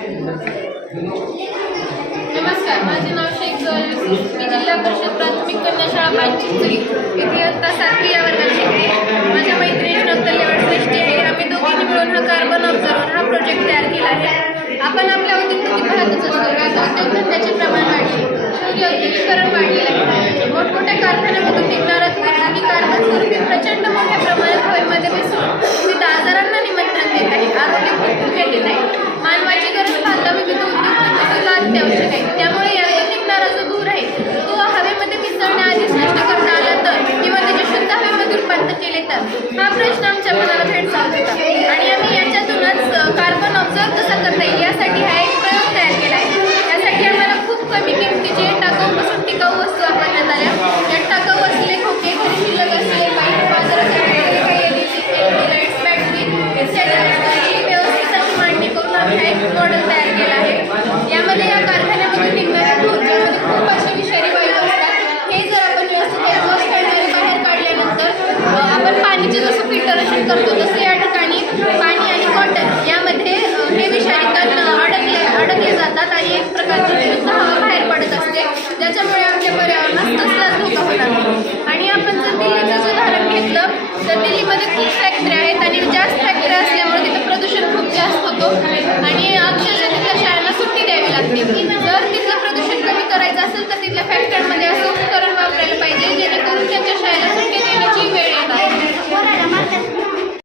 नमस्कार, माझे नाव शेख जोहर यूसुफ. मी जिल्हा परिषद प्राथमिक कन्या शाळा पाचचिंचोली इथे इयत्ता 7वी या वर्गात शिकते. माझ्या मैत्रिणी नवतल्यवाड सृष्टी आहे. आम्ही दोघींनी मिळून हा कार्बन ऑब्झर्वर हा प्रोजेक्ट तयार केला आहे. आपण आपल्या उद्योगपती पाहतच असतो, आता उद्योगधंद्याचे प्रमाण वाढले, शहरी औद्योगिकरण वाढलेलं आहे. मोठमोठ्या कारखान्यामधून निघणारा धूर आणि कार्बन स्वरूपी प्रचंड मोठ्या प्रमाणात हवेमध्ये मिसळून विविध आजारांना निमंत्रण देत आहे, आरोग्य धोक्यात येत आहे. मानवाची गरज पाहता विविध उद्योगपद्धतीला अत्यावश्यक आहे. त्यामुळे यातून निघणारा जो धूर आहे तो हवेमध्ये मिसळण्याआधीच नष्ट करता आला तर किंवा त्याचे शुद्ध हवेमध्ये रूपांतर केले तर हा प्रश्न आमच्या मनाला भेडसावत होता. आणि आम्ही याच्यातूनच कार्बन ऑब्झर्व कसा करता येईल यासाठी हा एक प्रयोग तयार केला आहे. यासाठी आम्हाला खूप कमी किमतीचे टाकाऊपासून टिकाऊ वस्तू वापरण्यात आल्या. यात टाकाऊ असलेले खोके, घरी शिल्लक असलेले पाईप, बाजारात मिळालेले काही लाईट्स, बॅटरी इत्यादी वस्तूंची व्यवस्थित अशी मांडणी करून आम्ही हा एक मॉडेल तयार केला आहे. यामध्ये या कारखान्यामधून निघणारे धूर ज्यामध्ये खूप असे विषारी वायू असतात, हे जर आपण व्यवस्थित एक्झॉस्ट काढणारे बाहेर काढल्यानंतर आपण पाणीचे जसं फिल्टरेशन करतो तसं या ठिकाणी पाणी आणि कॉटन यामध्ये हे विषारी कण अडकले जातात आणि एक प्रकारची शुद्ध हवा बाहेर पडत असते, ज्याच्यामुळे आपल्या पर्यावरणास कसलाच धोका होणार नाही. आणि आपण जर दिल्लीचं उदाहरण घेतलं तर दिल्लीमध्ये खूप फॅक्टरी आहेत आणि जास्त फॅक्टरी असल्यामुळे तिथं प्रदूषण खूप जास्त होतो आणि अक्षरशः